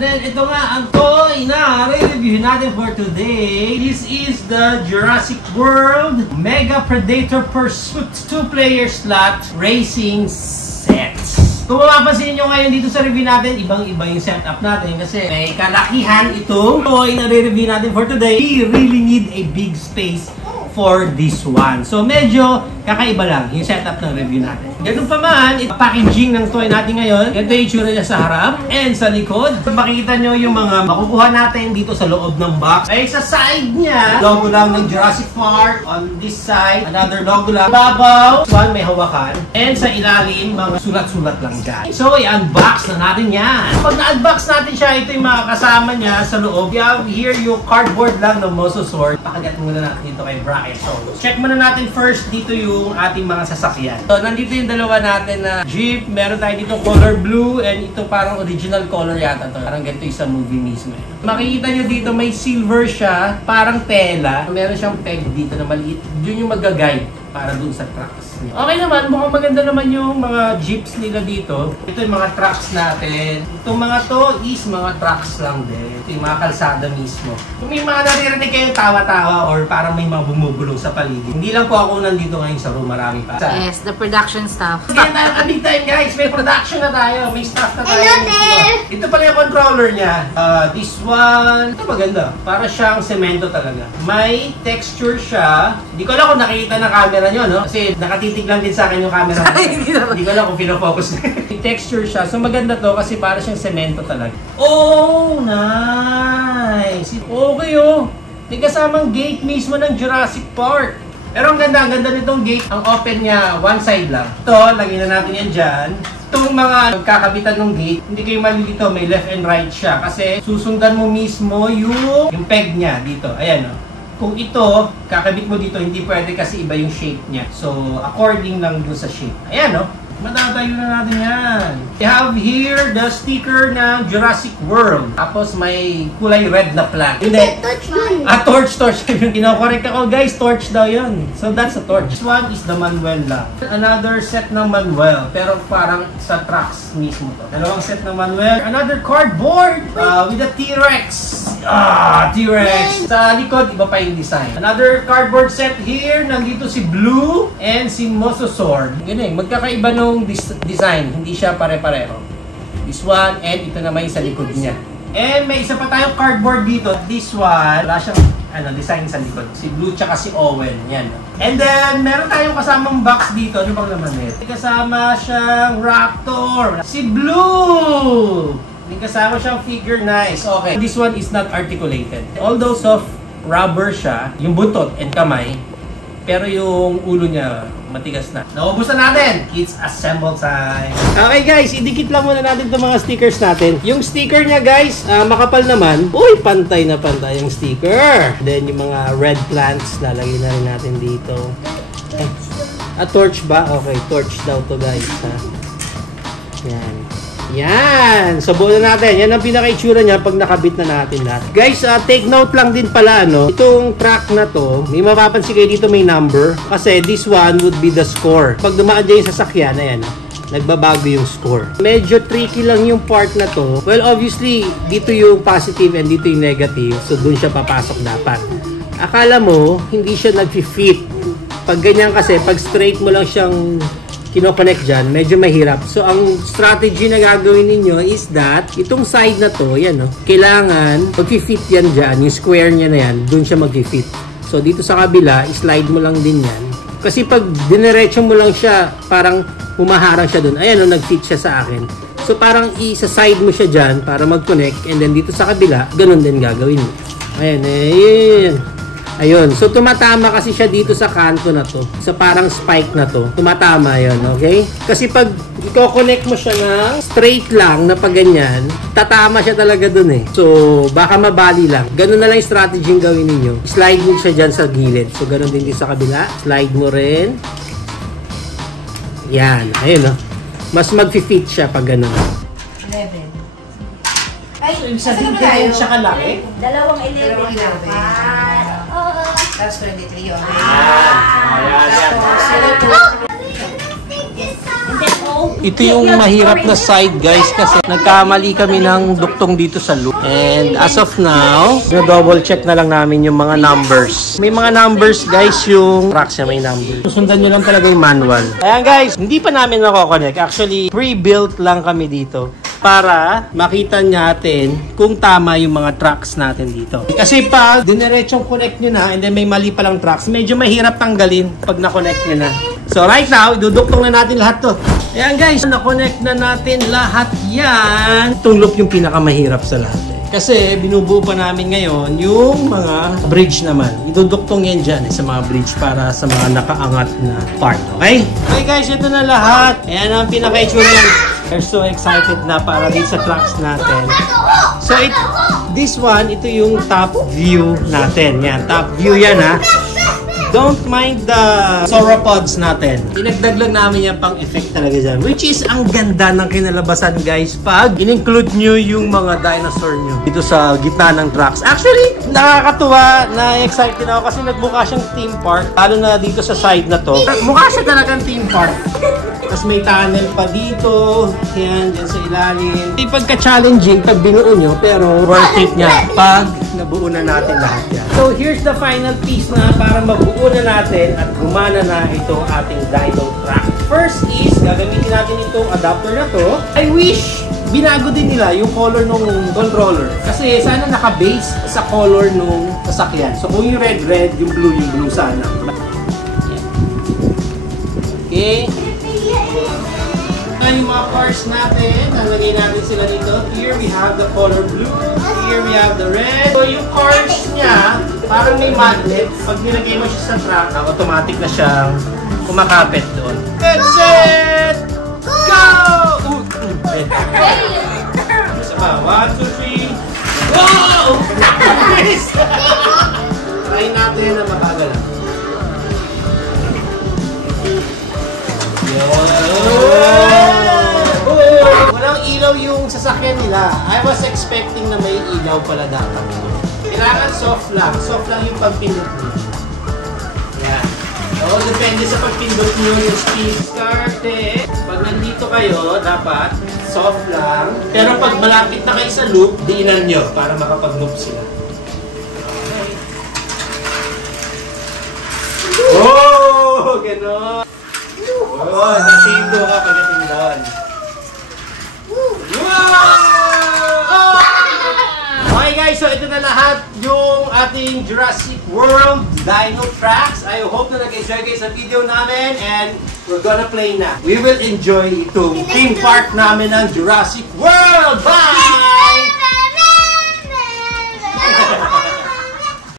And then, ito nga ang toy na re-review natin for today. This is the Jurassic World Mega Predator Pursuit 2-player slot racing sets. Kung mapapansin nyo ngayon dito sa review natin, ibang-iba yung setup natin kasi may kalakihan itong toy na re-review natin for today. We really need a big space for this one. So medyo kakaiba lang yung setup ng review natin. Ganun pa man, packaging ng toy natin ngayon. Ganito yung itsura niya sa harap and sa likod. Makikita nyo yung mga makukuha natin dito sa loob ng box. Ay sa side niya, logo lang ng Jurassic Park. On this side, another logo lang. Babaw, one may hawakan. And sa ilalim, mga sulat-sulat lang dyan. So i-unbox na natin yan. Pag na-unbox natin siya, ito yung mga kasama niya sa loob. You have here yung cardboard lang ng Mosasaur. Pakagat muna natin dito kay Bracket. So check muna natin first dito yung ating mga sasakyan. So nandito yung dalawa natin na Jeep. Meron tayo dito color blue and ito parang original color yata to. Parang ganito yung sa movie mismo. Makikita nyo dito may silver siya, parang tela. Meron siyang peg dito na maliit. Yun yung mag-guide para dun sa trucks. Okay naman, mukhang maganda naman yung mga jeeps nila dito. Ito yung mga trucks natin. Itong mga to is mga trucks lang din. Ito yung mga kalsada mismo. Kung may mga naririnig kayo tawa-tawa or parang may mga bumubulong sa paligid. Hindi lang po ako nandito ngayon sa room, marami pa. Yes, the production staff. Kaya tayo ka big time guys, may production na tayo, may staff na tayo. Ito pala yung controller niya. This one, ito maganda. Para siyang semento talaga. May texture siya. Hindi ko alam kung nakikita ng camera nyo, no? Kasi nakatitig lang din sa akin yung camera. Hindi ko alam kung pinofocus. May texture siya. So maganda to kasi para siyang semento talaga. Oh, nice! Okay oh. May kasamang gate mismo ng Jurassic Park. Pero ang ganda nitong gate. Ang open niya, one side lang. Ito, lagyan na natin yan dyan. Itong mga kakabitan ng gate, hindi kayo malilito, may left and right siya. Kasi susundan mo mismo yung peg niya dito. Ayan o. Kung ito, kakabit mo dito, hindi pwede kasi iba yung shape niya. So, according lang dun sa shape. Ayan o. Matatayo na natin yan. We have here the sticker ng Jurassic World. Tapos may kulay red na plant. Hindi. Torch. Kino-correct ako guys, torch daw yun. So that's a torch. This one is the manual lang. Another set ng manual. Pero parang sa trucks mismo to. Dalawang set ng manual. Another cardboard with a T-Rex. T-Rex. Sa likod, iba pa yung design. Another cardboard set here. Nandito si Blue and si Mosasaur. Ganun, magkakaiba nung design, hindi siya pare-pareho. This one, and ito naman yung sa likod niya. And may isa pa tayong cardboard dito. This one, wala siyang design sa likod. Si Blue tsaka si Owen. Yan. And then, meron tayong kasamang box dito. Ano bang naman ito? Kasama siyang Raptor. Si Blue! May kasama siyang figure. Nice. Okay. This one is not articulated. Although soft rubber siya, yung buntot and kamay, pero yung ulo niya matigas na. Naubos na natin. It's assemble time. Okay guys, idikit lang muna natin itong mga stickers natin. Yung sticker niya guys, makapal naman. Uy, pantay na pantay yung sticker. Then yung mga red plants, lalagay na rin natin dito. Torch ba? Okay, torch daw to guys. Yan. Yan! So, buo na natin. Yan ang pinaka-itsura niya pag nakabit na natin lahat. Guys, take note lang din pala, itong track na to, may mapapansin kayo dito may number. Kasi this one would be the score. Pag dumaan dyan yung sasakyan, ayan, nagbabago yung score. Medyo tricky lang yung part na to. Well, obviously, dito yung positive and dito yung negative. So, dun siya papasok dapat. Akala mo, hindi siya nag-fit. Pag ganyan kasi, pag straight mo lang siyang kino-connect dyan, medyo mahirap. So, ang strategy na gagawin ninyo is that, itong side na to, yan kailangan, mag-fit yan dyan, yung square niya na yan, dun siya mag-fit. So, dito sa kabila, slide mo lang din yan. Kasi pag dinerecho mo lang siya, parang humaharang siya dun. Ayan, nag-fit siya sa akin. So, parang isa-side mo siya dyan para mag-connect, and then dito sa kabila, ganun din gagawin mo. Ayan, ayan. Ayun. So, tumatama kasi siya dito sa kanto na to. Sa parang spike na to. Tumatama yun, okay? Kasi pag i-connect mo siya ng straight lang na pag ganyan, tatama siya talaga dun eh. So, baka mabali lang. Ganun na lang yung strategy yung gawin ninyo. Slide mo siya dyan sa gilid. So, ganun din sa kabila. Slide mo rin. Yan. Ayun, Mas mag-fit siya pag ganun. 11. Ay, so, sabihin kayo siya kalaki? Dalawang 11. Tapos 23 yun. Ayan. Hindi Ito yung mahirap na side guys kasi nagkamali kami ng duktong dito sa loop. And as of now, double check na lang namin yung mga numbers. May mga numbers guys yung tracks niya may numbers. Susundan nyo lang talaga yung manual. Ayan guys, hindi pa namin nako-connect. Actually, pre-built lang kami dito para makita natin kung tama yung mga tracks natin dito. Kasi pag dinerechong connect nyo na and then may mali palang tracks, medyo mahirap tanggalin pag na-connect nyo na. So right now, iduduktong na natin lahat to. Ayan guys, na-connect na natin lahat yan. Itong loop yung pinakamahirap sa lahat. Kasi binubuo pa namin ngayon yung mga bridge naman. Iduduktong yan dyan sa mga bridge para sa mga nakaangat na part. Okay? Okay guys, ito na lahat. Ayan ang pinaka-itsura lang. We're so excited na para din sa tracks natin. So this one, ito yung top view natin. Yan, top view yan ha. Don't mind the sauropods natin. Inagdag lang namin yan pang effect talaga dyan. Which is ang ganda ng kinalabasan guys pag in-include nyo yung mga dinosaur nyo dito sa gitna ng tracks. Actually, nakakatuwa, na-excited ako kasi nagmukha siyang theme park. Lalo na dito sa side na to. Mukha siya talagang theme park. Tapos may tunnel pa dito. Yan, dyan sa ilalim. Hindi pagka-challenging pag binuo nyo, pero worth it niya pag nabuo na natin lahat yan. So here's the final piece na para mabuo na natin at gumana na itong ating Dino track. First is, gagamitin natin itong adapter na to. I wish binago din nila yung color ng controller. Kasi sana naka-base sa color ng sasakyan. So kung yung red, yung blue sana. Okay. Yung mga cars natin, nalagay natin sila dito. Here we have the color blue. Here we have the red. So yung cars niya, parang may magnet. Pag nilagay mo siya sa track, automatic na siyang kumakapit doon. Get set! Go! Isa pa. 1, 2, 3. Wow! Try natin na makagala. Walang ilaw yung sasakyan nila. I was expecting na may ilaw pala dapat. Kailangan soft lang. Soft lang yung pagpindot nyo. Yan. So, depende sa pagpindot nyo yung speed karte. Pag nandito kayo, dapat soft lang. Pero pag malapit na kayo sa loop, diinan nyo para makapag-loop sila. Okay. Oh! Ganon! Oh, nasindo ka pagdating doon. Wow! Okay guys, so ito na lahat yung ating Jurassic World Dino Tracks. I hope na nag-enjoy kayo sa video namin and we're gonna play na. We will enjoy itong theme park namin ng Jurassic World!